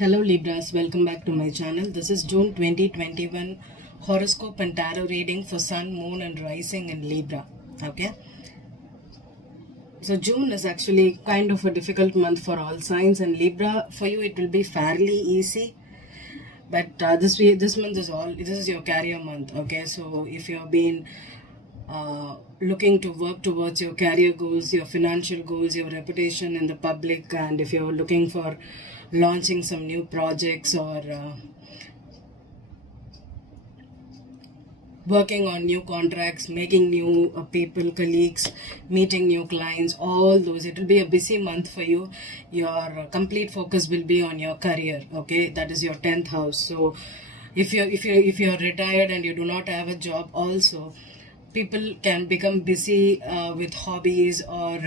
Hello Libras, welcome back to my channel. This is June 2021 horoscope and tarot reading for Sun, Moon and Rising in Libra. Okay. So June is actually kind of a difficult month for all signs, and Libra, for you it will be fairly easy. But this month this is your career month. Okay, so if you've been looking to work towards your career goals, your financial goals, your reputation in the public, and if you're looking for launching some new projects or working on new contracts, making new people, colleagues, meeting new clients, all those, it will be a busy month for you. Your complete focus will be on your career. Okay, that is your 10th house. So if you're retired and you do not have a job also, people can become busy with hobbies or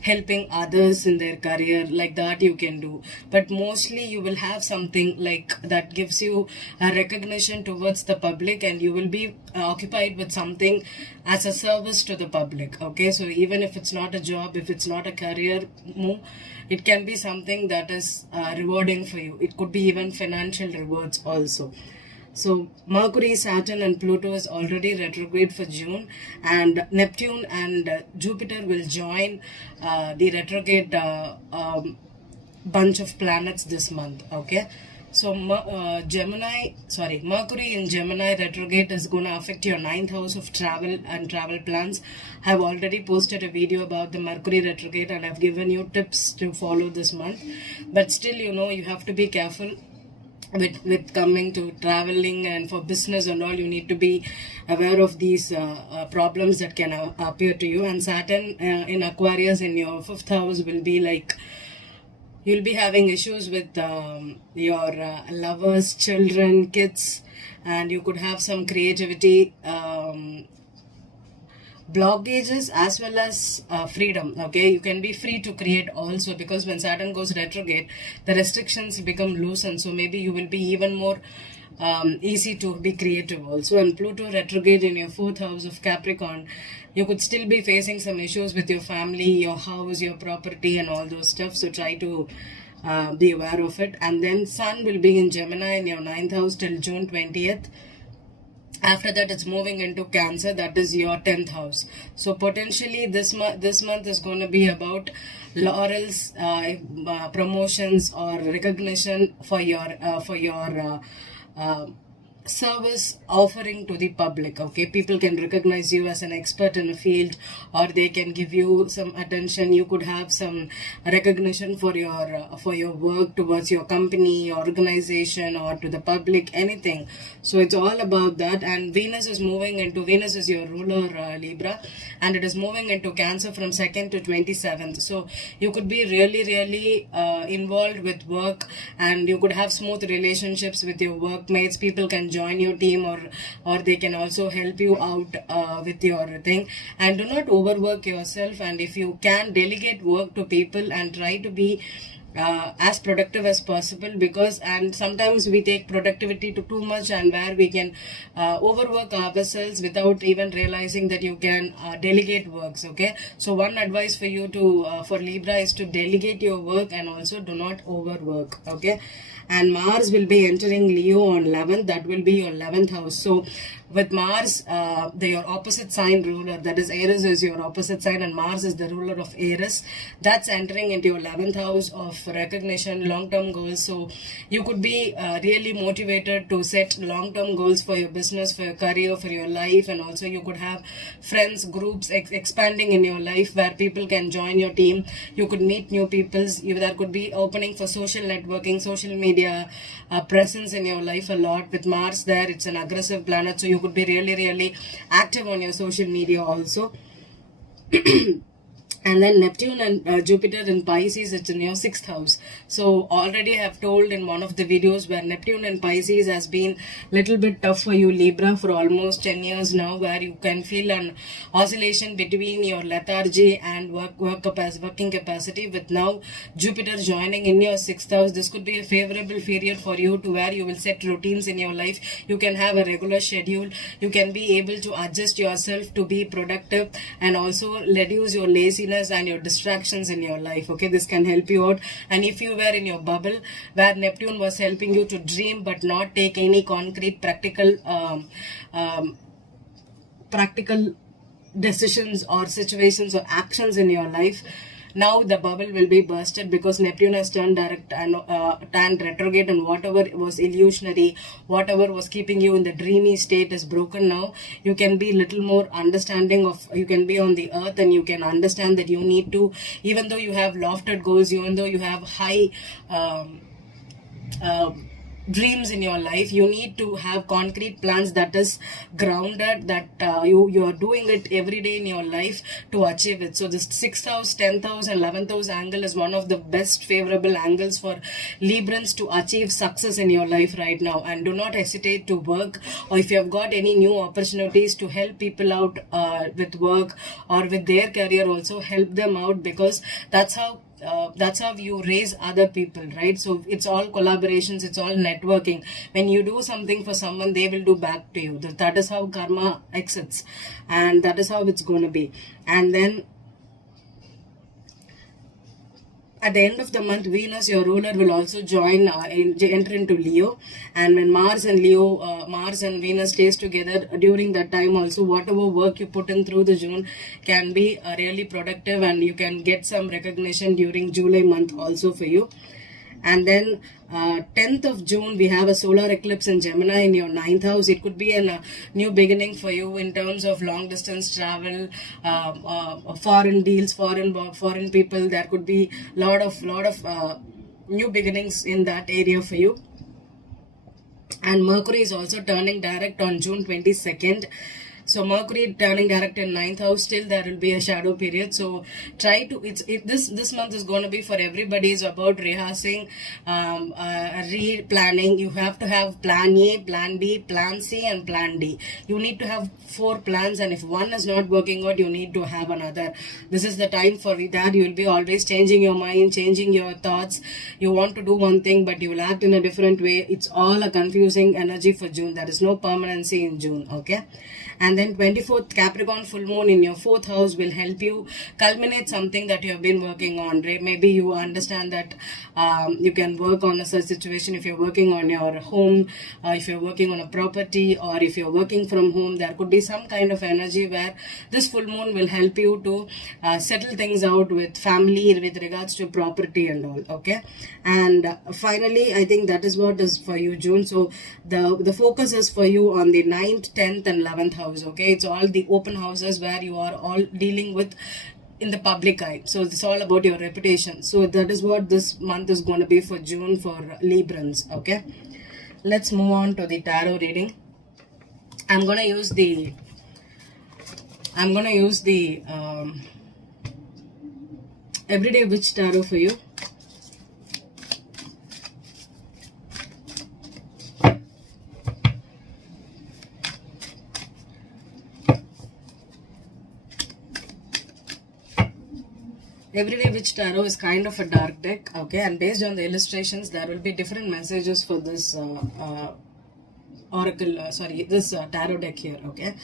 helping others in their career, like that you can do. But mostly you will have something like that gives you a recognition towards the public, and you will be occupied with something as a service to the public. Okay, so even if it's not a job, if it's not a career move, it can be something that is rewarding for you. It could be even financial rewards also. So Mercury, Saturn and Pluto is already retrograde for June, and Neptune and Jupiter will join the retrograde bunch of planets this month. Okay, so Mercury in Gemini retrograde is going to affect your 9th house of travel and travel plans. I have already posted a video about the Mercury retrograde and I've given you tips to follow this month. But still, you have to be careful with coming to traveling, and for business and all, you need to be aware of these problems that can appear to you. And Saturn in Aquarius in your 5th house will be like you'll be having issues with your lovers, children, kids, and you could have some creativity blockages as well as freedom. Okay, you can be free to create also, because when Saturn goes retrograde, the restrictions become loose, and so maybe you will be even more easy to be creative also. And Pluto retrograde in your 4th house of Capricorn, you could still be facing some issues with your family, your house, your property and all those stuff, so try to be aware of it. And then Sun will be in Gemini in your 9th house till June 20th. After that, it's moving into Cancer, that is your 10th house. So potentially this month is going to be about laurels, promotions or recognition for your service offering to the public. Okay, people can recognize you as an expert in a field, or they can give you some attention. You could have some recognition for your work towards your company, your organization, or to the public, anything. So it's all about that. And Venus is your ruler, Libra, and it is moving into Cancer from 2nd to 27th. So you could be really involved with work, and you could have smooth relationships with your workmates. People can join your team, or they can also help you out with your thing. And do not overwork yourself, and if you can, delegate work to people and try to be as productive as possible, and sometimes we take productivity to too much, and where we can overwork ourselves without even realizing that you can delegate works. Okay, so one advice for you for Libra is to delegate your work and also do not overwork. Okay, and Mars will be entering Leo on 11th. That will be your 11th house. So with Mars, your opposite sign ruler, that is Aries, is your opposite sign, and Mars is the ruler of Aries. That's entering into your 11th house of recognition, long-term goals. So you could be really motivated to set long-term goals for your business, for your career, for your life, and also you could have friends, groups expanding in your life where people can join your team. You could meet new people. There could be opening for social networking, social media presence in your life a lot. With Mars there, it's an aggressive planet, so you could be really active on your social media also. And then Neptune and Jupiter in Pisces, it's in your 6th house. So already I have told in one of the videos where Neptune in Pisces has been little bit tough for you, Libra, for almost 10 years now, where you can feel an oscillation between your lethargy and working capacity. With now Jupiter joining in your 6th house, this could be a favorable period for you to where you will set routines in your life. You can have a regular schedule. You can be able to adjust yourself to be productive and also reduce your laziness busyness and your distractions in your life. Okay, this can help you out. And if you were in your bubble where Neptune was helping you to dream but not take any concrete practical decisions or situations or actions in your life, now the bubble will be bursted, because Neptune has turned direct and turned retrograde, and whatever was illusionary, whatever was keeping you in the dreamy state is broken now. You can be little more understanding of, you can be on the earth and you can understand that you need to, even though you have lofted goals, even though you have high dreams in your life, you need to have concrete plans that is grounded, that you are doing it every day in your life to achieve it. So this 6th house, 10th house and 11th house angle is one of the best favorable angles for Librans to achieve success in your life right now. And do not hesitate to work, or if you have got any new opportunities to help people out with work or with their career, also help them out, because that's how you raise other people, right? So it's all collaborations, it's all networking. When you do something for someone, they will do back to you. That is how karma exits, and that is how it's going to be. And then at the end of the month, Venus, your ruler, will also join, enter into Leo. And when Mars and Venus stays together during that time also, whatever work you put in through the June can be really productive, and you can get some recognition during July month also for you. And then 10th of June, we have a solar eclipse in Gemini in your 9th house. It could be a new beginning for you in terms of long distance travel, foreign deals, foreign people. There could be lot of new beginnings in that area for you. And Mercury is also turning direct on June 22nd. So Mercury turning direct in 9th house, still there will be a shadow period. So try to, this month is going to be for everybody, is about rehearsing, replanning. You have to have plan A, plan B, plan C and plan D. You need to have 4 plans, and if one is not working out, you need to have another. This is the time for that. You will be always changing your mind, changing your thoughts. You want to do one thing, but you will act in a different way. It's all a confusing energy for June. There is no permanency in June, okay? And then 24th Capricorn full moon in your 4th house will help you culminate something that you have been working on. Maybe you understand that you can work on a such situation if you're working on your home, if you're working on a property, or if you're working from home. There could be some kind of energy where this full moon will help you to settle things out with family with regards to property and all, okay? And finally, I think that is what is for you, June. So the focus is for you on the 9th, 10th and 11th house, okay? It's all the open houses where you are all dealing with in the public eye. So it's all about your reputation. So that is what this month is going to be for June for Librans, okay? Let's move on to the tarot reading. I'm going to use the Everyday Witch Tarot for you. Everyday Witch Tarot is kind of a dark deck, okay? And based on the illustrations, there will be different messages for this tarot deck here, okay?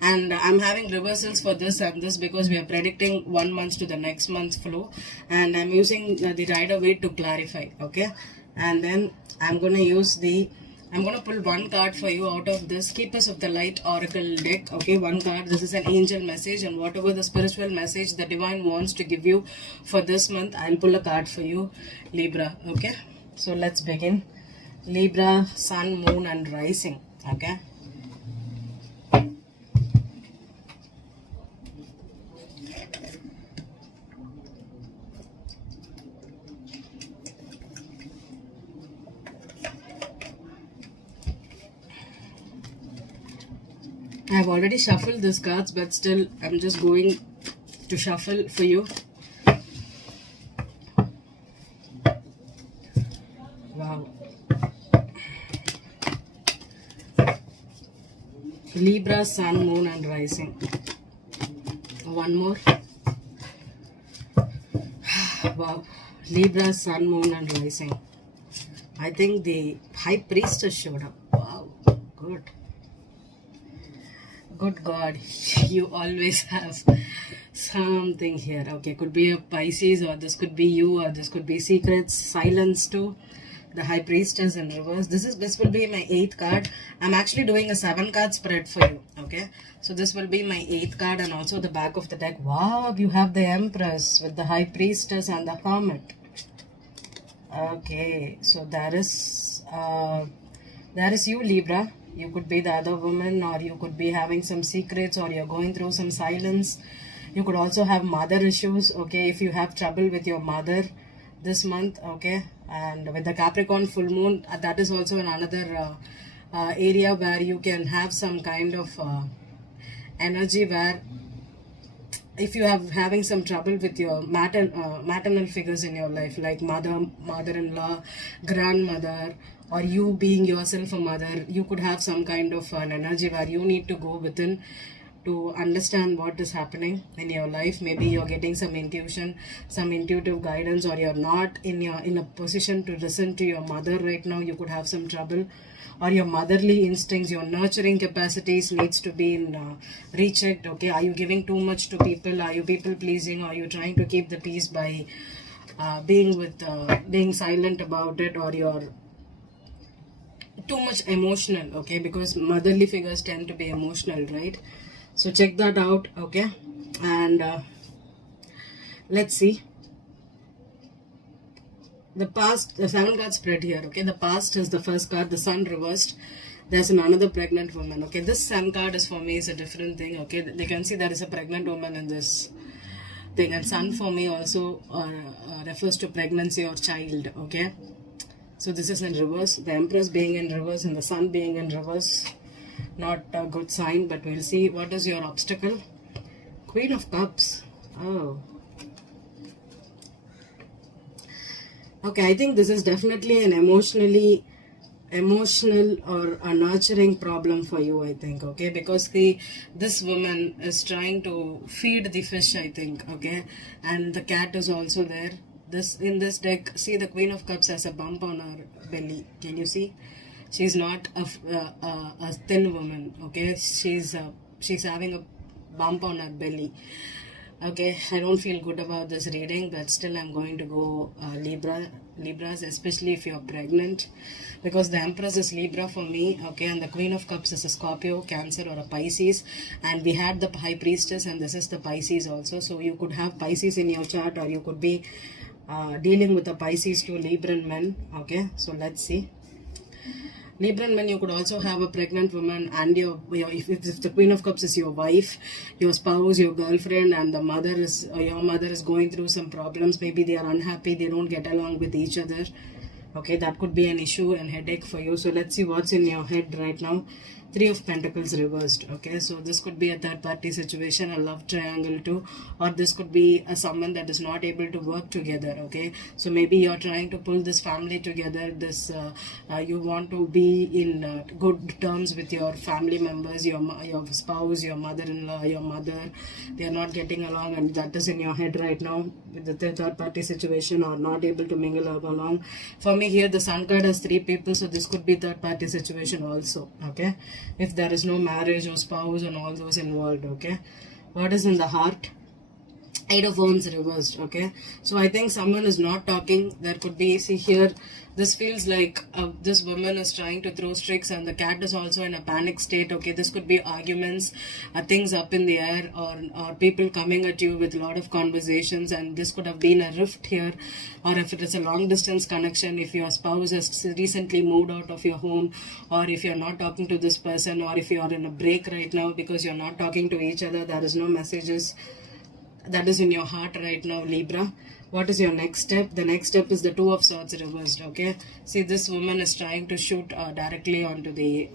And I'm having reversals for this and this because we are predicting 1 month to the next month's flow, and I'm using the Rider-Waite to clarify, okay? And then I'm going to pull one card for you out of this Keepers of the Light Oracle deck, okay? One card. This is an angel message, and whatever the spiritual message the divine wants to give you for this month, I'll pull a card for you, Libra, okay? So let's begin. Libra, Sun, Moon and Rising, okay? I've already shuffled these cards, but still I'm just going to shuffle for you. Wow. Libra, Sun, Moon and Rising. One more. Wow. Libra, Sun, Moon and Rising. I think the High Priestess showed up. Wow. Good. Good God, you always have something here. Okay, could be a Pisces, or this could be you, or this could be secrets, silence too. The High Priestess in reverse. This will be my 8th card. I'm actually doing a 7-card spread for you. Okay, so this will be my 8th card, and also the back of the deck. Wow, you have the Empress with the High Priestess and the Hermit. Okay, so that is you, Libra. You could be the other woman, or you could be having some secrets, or you're going through some silence. You could also have mother issues. Okay, if you have trouble with your mother this month. Okay, and with the Capricorn full moon, that is also another area where you can have some kind of energy where if you have having some trouble with your maternal figures in your life, like mother-in-law, grandmother, or you being yourself a mother, you could have some kind of an energy where you need to go within to understand what is happening in your life. Maybe you're getting some intuition, some intuitive guidance, or you're not in a position to listen to your mother right now. You could have some trouble, or your motherly instincts, your nurturing capacities needs to be rechecked. Okay, are you giving too much to people? Are you people pleasing? Are you trying to keep the peace by being silent about it, or you're too much emotional? Okay, because motherly figures tend to be emotional, right? So check that out. Okay, and let's see the 7-card spread here. Okay, the past is the first card, the Sun reversed. There's another pregnant woman. Okay, this Sun card is for me is a different thing. Okay, they can see there is a pregnant woman in this thing, and Sun for me also refers to pregnancy or child. Okay, so this is in reverse. The Empress being in reverse and the Sun being in reverse, not a good sign, but we'll see. What is your obstacle? Queen of Cups. Oh, okay, I think this is definitely an emotional or a nurturing problem for you, I think. Okay, because this woman is trying to feed the fish, I think. Okay, and the cat is also there. In this deck, see, the Queen of Cups has a bump on her belly. Can you see? She's not a thin woman. Okay, she's having a bump on her belly. Okay, I don't feel good about this reading, but still I'm going to go Libras, especially if you're pregnant, because the Empress is Libra for me. Okay, and the Queen of Cups is a Scorpio, Cancer, or a Pisces, and we had the High Priestess, and this is the Pisces also. So you could have Pisces in your chart, or you could be dealing with the Pisces to Libran men. Okay, so let's see. Libran men, you could also have a pregnant woman, and if the Queen of Cups is your wife, your spouse, your girlfriend, and your mother is going through some problems. Maybe they are unhappy, they don't get along with each other. Okay, that could be an issue and headache for you. So let's see what's in your head right now. 3 of Pentacles reversed. Okay, so this could be a third party situation, a love triangle too, or this could be someone that is not able to work together. Okay, so maybe you're trying to pull this family together. You want to be in good terms with your family members, your spouse, your mother-in-law, your mother. They are not getting along, and that is in your head right now with the third party situation, or not able to mingle along. For me here, the Sun card has 3 people, so this could be third party situation also. Okay, if there is no marriage or spouse and all those involved. Okay, what is in the heart? 8 of Wands reversed. Okay, so I think someone is not talking. There could be, see here, this feels like this woman is trying to throw tricks, and the cat is also in a panic state. Okay, this could be arguments, things up in the air, or people coming at you with a lot of conversations, and this could have been a rift here. Or if it is a long distance connection, if your spouse has recently moved out of your home, or if you're not talking to this person, or if you are in a break right now because you're not talking to each other, there is no messages. That is in your heart right now, Libra. What is your next step? The next step is the 2 of Swords reversed. Okay, see, this woman is trying to shoot directly onto the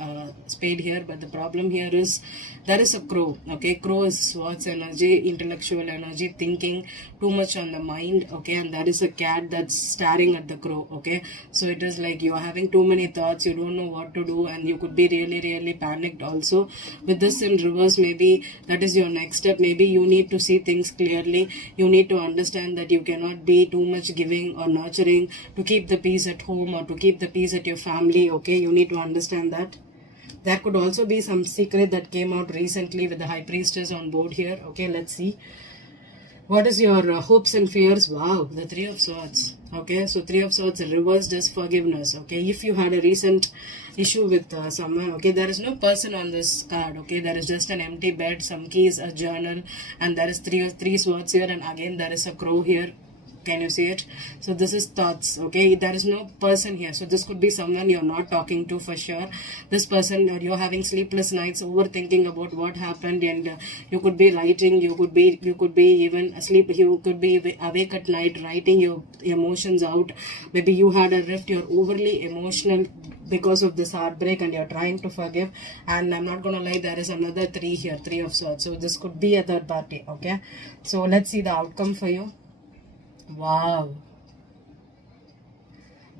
spade here, but the problem here is there is a crow. Okay, crow is Swords energy, intellectual energy, thinking too much on the mind. Okay, and there is a cat that's staring at the crow. Okay, so it is like you are having too many thoughts, you don't know what to do, and you could be really panicked also. With this in reverse, maybe that is your next step. Maybe you need to see things clearly. You need to understand that you cannot be too much giving or nurturing to keep the peace at home or to keep the peace at your family. Okay, you need to understand that. There could also be some secret that came out recently with the High Priestess on board here. Okay, let's see. What is your hopes and fears? Wow, the Three of Swords. Okay, so Three of Swords reversed is forgiveness. Okay, if you had a recent issue with someone, okay, there is no person on this card. Okay, there is just an empty bed, some keys, a journal, and there is three swords here, and again there is a crow here. Can you see it? So this is thoughts. Okay, there is no person here, so this could be someone you're not talking to for sure. This person, or you're having sleepless nights overthinking about what happened, and you could be writing, you could be even asleep, you could be awake at night writing your emotions out. Maybe you had a rift, you're overly emotional because of this heartbreak, and you're trying to forgive. And I'm not gonna lie, there is another three here, Three of Swords. So this could be a third party. Okay, so let's see the outcome for you. Wow.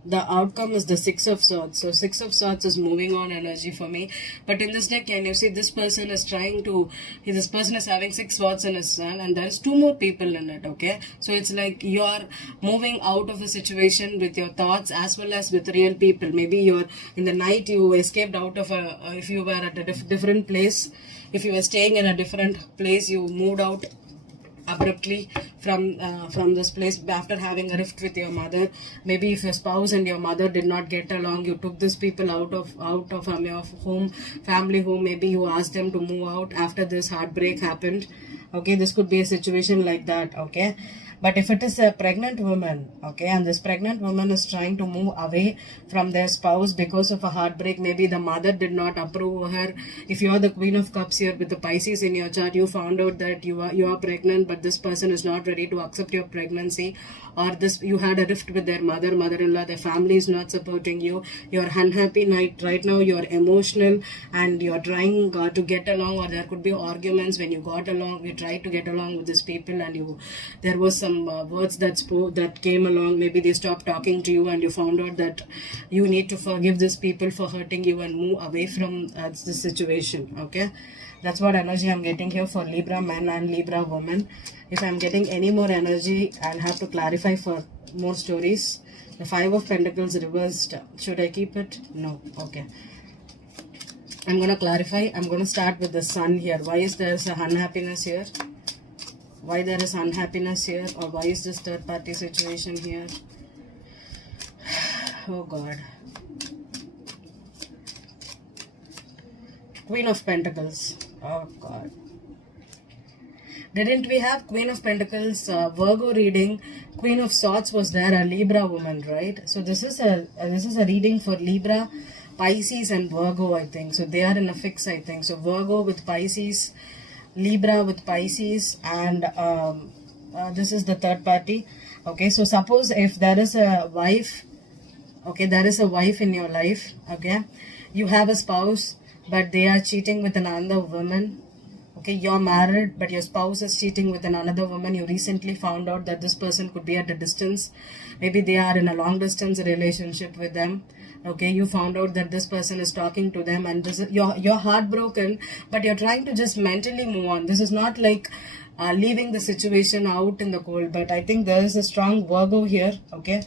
The outcome is the Six of Swords. So Six of Swords is moving on energy for me. But in this deck, can you see this person is this person is having 6 swords in his hand, and there's 2 more people in it, okay? So it's like you're moving out of the situation with your thoughts as well as with real people. Maybe you're in the night, you escaped out of if you were at a different place, if you were staying in a different place, you moved out abruptly from this place after having a rift with your mother. Maybe if your spouse and your mother did not get along, you took these people out of your home, family home. Maybe you asked them to move out after this heartbreak happened. Okay, this could be a situation like that. Okay, but if it is a pregnant woman, okay, and this pregnant woman is trying to move away from their spouse because of a heartbreak, maybe the mother did not approve her. If you are the Queen of Cups here with the Pisces in your chart, you found out that you are pregnant, but this person is not ready to accept your pregnancy, or you had a rift with their mother-in-law, their family is not supporting you, you're unhappy right now, you're emotional, and you're trying to get along, or there could be arguments when you tried to get along with these people, and there was some words that came along. Maybe they stopped talking to you, and you found out that you need to forgive these people for hurting you and move away from this situation. Okay, that's what energy I'm getting here for Libra man and Libra woman. If I'm getting any more energy, I'll have to clarify for more stories. The Five of Pentacles reversed, should I keep it? No. Okay, I'm going to clarify. I'm going to start with the Sun here. Why is there a unhappiness here? Why there is unhappiness here? Or why is this third party situation here? Oh God. Queen of Pentacles. Oh God. Didn't we have Queen of Pentacles, Virgo reading? Queen of Swords was there, a Libra woman, right? So this is a reading for Libra, Pisces and Virgo, I think. So they are in a fix, I think. So Virgo with Pisces, Libra with Pisces, and this is the third party. Okay, so suppose if there is a wife, okay, there is a wife in your life, okay, you have a spouse, but they are cheating with another woman. Okay, you're married, but your spouse is cheating with another woman. You recently found out that this person could be at a distance. Maybe they are in a long distance relationship with them. Okay, you found out that this person is talking to them, and you're heartbroken, but you're trying to just mentally move on. This is not like leaving the situation out in the cold, but I think there is a strong Virgo here. Okay,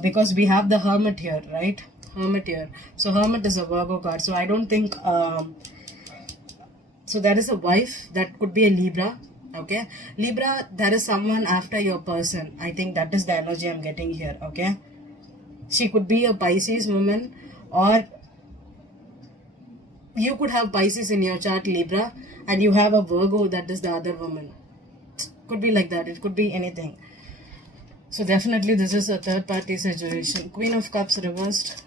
because we have the Hermit here, right? Hermit here. So Hermit is a Virgo card. So I don't think... So there is a wife that could be a Libra. Okay, Libra, there is someone after your person. I think that is the energy I'm getting here. Okay, she could be a Pisces woman, or you could have Pisces in your chart, Libra, and you have a Virgo that is the other woman. Could be like that. It could be anything. So definitely this is a third party situation. Queen of Cups reversed.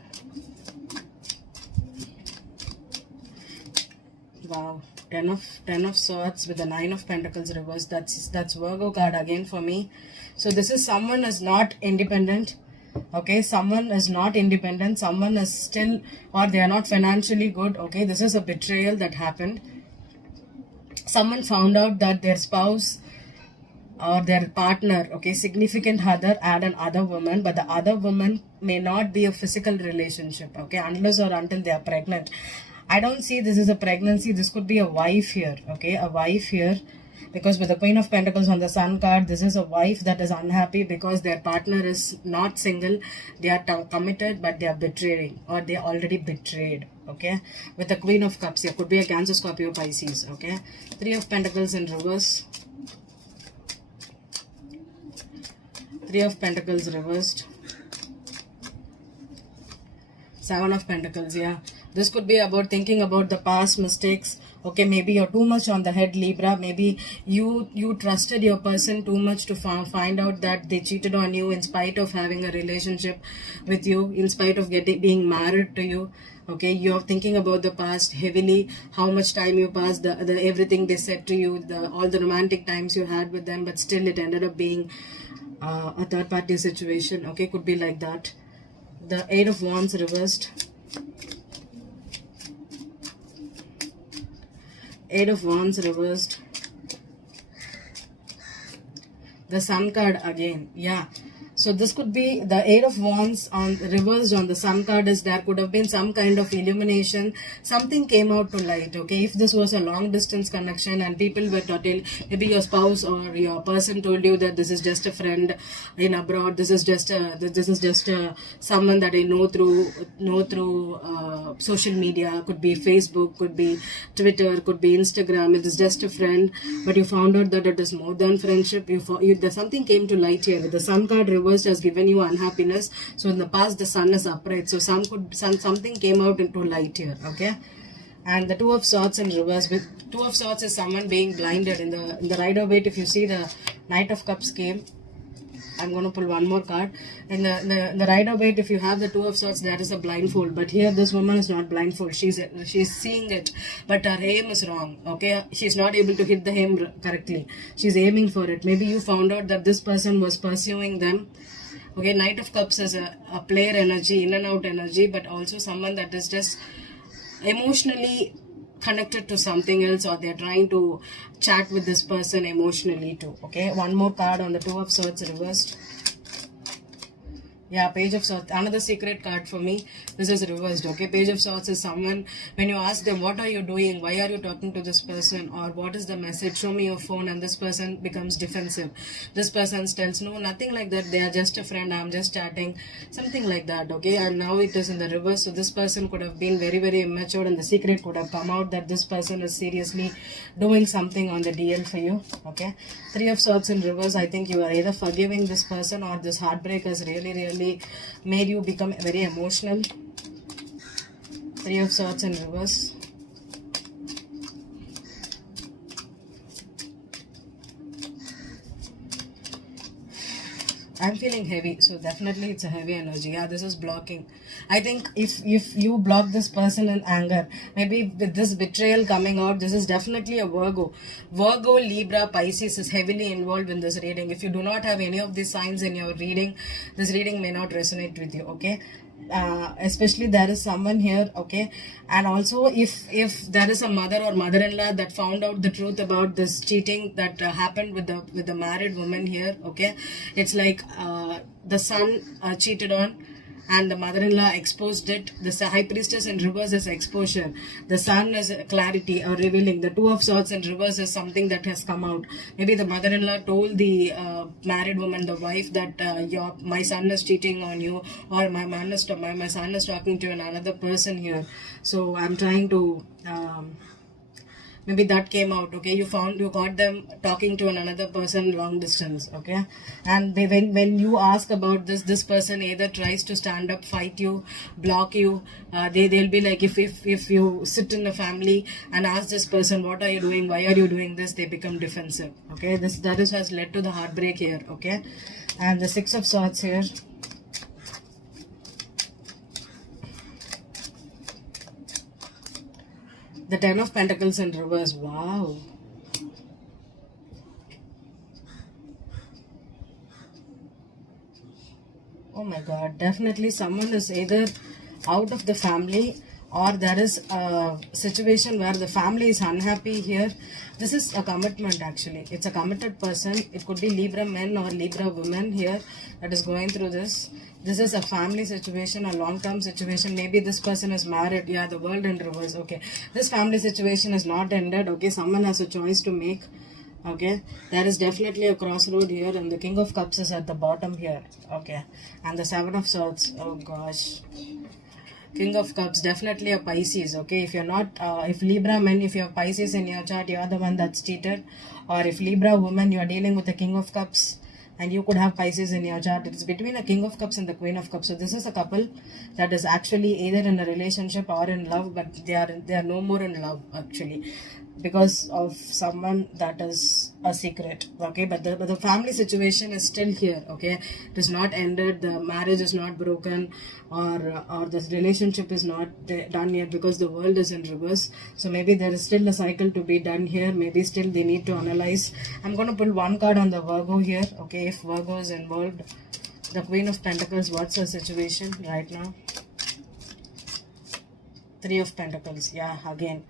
Wow. Ten of Swords with the Nine of Pentacles reversed. That's Virgo card again for me. So this is someone is not independent. Okay, someone is not independent. Someone is still, or they are not financially good. Okay, this is a betrayal that happened. Someone found out that their spouse or their partner, okay, significant other, had an other woman, but the other woman may not be a physical relationship. Okay, unless or until they are pregnant. I don't see this is a pregnancy. This could be a wife here. Okay, a wife here. Because with the Queen of Pentacles on the Sun card, this is a wife that is unhappy because their partner is not single. They are committed, but they are betraying, or they are already betrayed. Okay, with the Queen of Cups, here could be a Cancer, Scorpio, Pisces. Okay, Three of Pentacles in reverse. Three of Pentacles reversed. Seven of Pentacles, yeah. This could be about thinking about the past mistakes. Okay, maybe you're too much on the head, Libra. Maybe you trusted your person too much to find out that they cheated on you in spite of having a relationship with you, in spite of being married to you. Okay, you're thinking about the past heavily, how much time you passed, the everything they said to you, all the romantic times you had with them, but still it ended up being a third party situation. Okay, could be like that. The Eight of Wands reversed. Eight of Wands reversed. The Sun card again. Yeah. So this could be the Eight of Wands on reversed on the Sun card. Is there could have been some kind of illumination. Something came out to light. Okay, if this was a long distance connection and people were told, maybe your spouse or your person told you that this is just a friend in abroad. This is just someone that I know through social media. Could be Facebook, could be Twitter, could be Instagram. It is just a friend, but you found out that it is more than friendship. Something came to light here. The Sun card reversed has given you unhappiness. So in the past the Sun is upright, so something came out into light here. Okay, and the Two of Swords in reverse. With Two of Swords is someone being blinded. In the Rider-Waite, if you see the Knight of Cups came, I'm going to pull one more card. In the Rider-Waite, if you have the Two of Swords, there is a blindfold. But here, this woman is not blindfold. She's seeing it, but her aim is wrong. Okay, she's not able to hit the aim correctly. She's aiming for it. Maybe you found out that this person was pursuing them. Okay, Knight of Cups is a player energy, in and out energy, but also someone that is just emotionally connected to something else, or they're trying to chat with this person emotionally too. Okay, one more card on the Two of Swords reversed. Yeah, Page of Swords, another secret card for me. This is reversed. Okay, Page of Swords is someone, when you ask them, what are you doing, why are you talking to this person, or what is the message, show me your phone, and this person becomes defensive. This person tells, no, nothing like that, they are just a friend, I'm just chatting, something like that. Okay, and now it is in the reverse. So this person could have been very, very immature, and the secret could have come out that this person is seriously doing something on the DL for you. Okay, Three of Swords in reverse. I think you are either forgiving this person, or this heartbreak has really made you become very emotional. Three of Swords in reverse. I'm feeling heavy, so definitely it's a heavy energy. Yeah, this is blocking. I think if you block this person in anger, maybe with this betrayal coming out, this is definitely a Virgo. Virgo, Libra, Pisces is heavily involved in this reading. If you do not have any of these signs in your reading, this reading may not resonate with you. Okay, especially there is someone here. Okay, and also if there is a mother or mother-in-law that found out the truth about this cheating that happened with the married woman here. Okay, it's like the son cheated on, and the mother-in-law exposed it. The High Priestess in reverse is exposure. The Sun is clarity or revealing. The Two of Swords in reverse is something that has come out. Maybe the mother-in-law told the married woman, the wife, that my son is cheating on you, or my son is talking to another person here. So I'm trying to maybe that came out. Okay, you got them talking to another person long distance. Okay, and when you ask about this person either tries to stand up, fight you, block you. They'll be like, if you sit in a family and ask this person, what are you doing, why are you doing this, they become defensive. Okay, that has led to the heartbreak here. Okay, and the Six of Swords here. The Ten of Pentacles in reverse. Wow. Oh my God. Definitely someone is either out of the family, or there is a situation where the family is unhappy here. This is a commitment actually. It's a committed person. It could be Libra men or Libra women here that is going through this. This is a family situation, a long-term situation. Maybe this person is married. Yeah, the World in reverse. Okay, this family situation is not ended. Okay, someone has a choice to make. Okay, there is definitely a crossroad here, and the King of Cups is at the bottom here. Okay, and the Seven of Swords. Oh gosh. King of Cups, definitely a Pisces. Okay, if you're not, if Libra men, if you have Pisces in your chart, you're the one that's cheated. Or if Libra woman, you're dealing with the King of Cups. and you could have Pisces in your chart. It's between the King of Cups and the Queen of Cups. So this is a couple that is actually either in a relationship or in love, but they are no more in love actually, because of someone that is a secret. Okay, but the family situation is still here. Okay, it is not ended, the marriage is not broken, or the relationship is not done yet, because the world is in reverse. So maybe there is still a cycle to be done here. Maybe still they need to analyze. I'm going to pull one card on the Virgo here. Okay, if Virgo is involved, the Queen of Pentacles, what's the situation right now? Three of Pentacles. Yeah, again,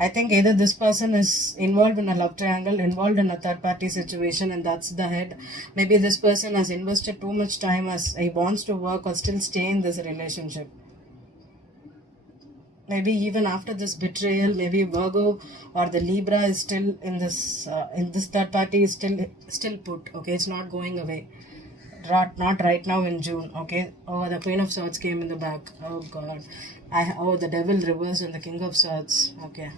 I think either this person is involved in a love triangle, involved in a third party situation, and that's the head. Maybe this person has invested too much time as he wants to work or still stay in this relationship. Maybe even after this betrayal, maybe Virgo or the Libra is still in this third party is still put. Okay, it's not going away. Not right now in June. Okay. Oh, the Queen of Swords came in the back. Oh God. The Devil reversed and the King of Swords. Okay.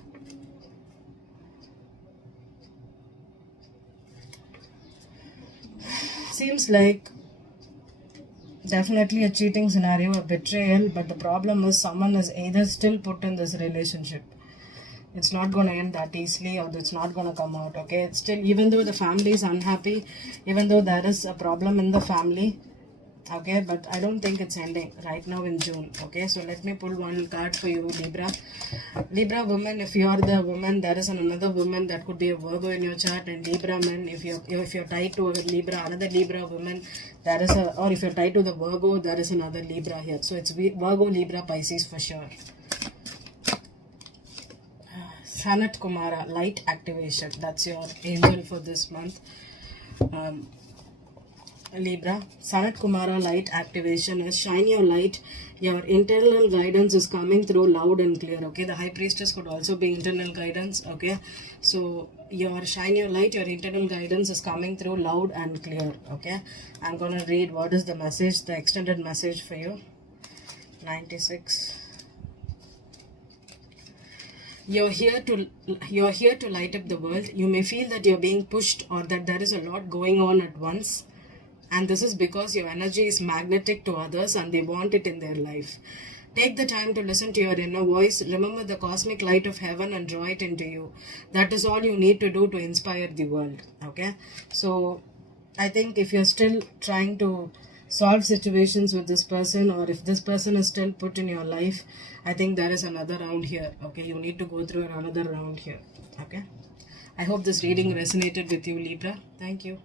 Seems like definitely a cheating scenario, a betrayal, but the problem is someone is either still put in this relationship. It's not going to end that easily, or it's not going to come out. Okay, it's still, even though the family is unhappy, even though there is a problem in the family, okay, but I don't think it's ending right now in June. Okay, so let me pull one card for you, Libra woman. If you are the woman, there is another woman that could be a Virgo in your chart. And Libra men, if you're tied to a Libra, another Libra woman, there is or if you're tied to the Virgo, there is another Libra here. So it's Virgo, Libra, Pisces for sure. Sanat Kumara, light activation. That's your angel for this month. Libra, Sanat Kumara light activation is shine your light. Your internal guidance is coming through loud and clear. Okay, the High Priestess could also be internal guidance. Okay, so your shine your light, your internal guidance is coming through loud and clear. Okay, I'm gonna read what is the message, the extended message for you. 96. You're here to light up the world. You may feel that you're being pushed, or that there is a lot going on at once. And this is because your energy is magnetic to others and they want it in their life. Take the time to listen to your inner voice. Remember the cosmic light of heaven and draw it into you. That is all you need to do to inspire the world. Okay? So, I think if you're still trying to solve situations with this person, or if this person is still put in your life, I think there is another round here. Okay? You need to go through another round here. Okay? I hope this reading resonated with you, Libra. Thank you.